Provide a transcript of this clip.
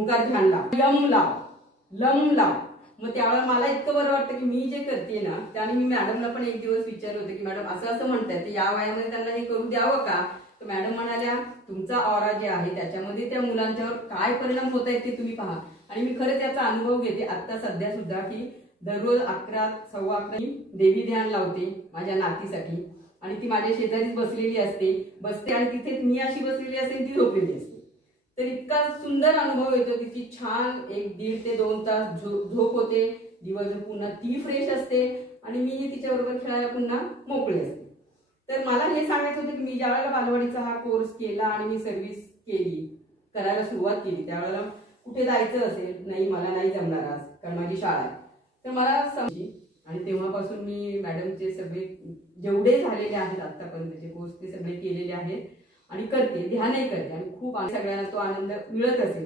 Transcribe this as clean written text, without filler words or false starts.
ओंकार ध्यान लाव, यम लाव, लम लाव. मग त्यावेळेला मला इतकं बरं वाटतं की मी जे करते ना त्याने मी मॅडमला पण एक दिवस विचारलं होतं की मॅडम असं असं म्हणताय तर या वयामध्ये त्यांना हे करू द्यावं का. तर मॅडम म्हणाल्या तुमचा ऑरा जे आहे त्याच्यामध्ये त्या मुलांच्यावर काय परिणाम होत आहेत ते तुम्ही पहा. आणि मी खरंच याचा अनुभव घेते आता सध्या सुद्धा की दररोज 11, 11:15 देवी ध्यान लावते माझ्या नातीसाठी. आणि ती माझ्या शेजारीच बसलेली बसते आणि तिथे मी अशी बसलेली असते ती झोपलेली असते. तर इतका सुंदर अनुभव येतो. तिची छान 1-1.5 ते 2 तास झोप होते. दिवसभर पुन्हा ती फ्रेश असते आणि मी तिच्याबरोबर खेळायला पुन्हा मोकळे असते. तर मला हे सांगायचं होतं की मी ज्यावेळेला बालवाडीचा हा कोर्स केला आणि मी सर्व्हिस करायला सुरुवात केली त्यावेळेला कुठे जायचं असेल नाही मला नाही जमणार आज कारण माझी शाळा आहे तर मला समजी. आणि तेव्हापासून मी मॅडमचे सगळे जेवढे झालेले आहेत आतापर्यंतचे कोर्स ते सगळे केलेले आहेत आणि करते, ध्यानही करते आणि खूप सगळ्यांना तो आनंद मिळत असेल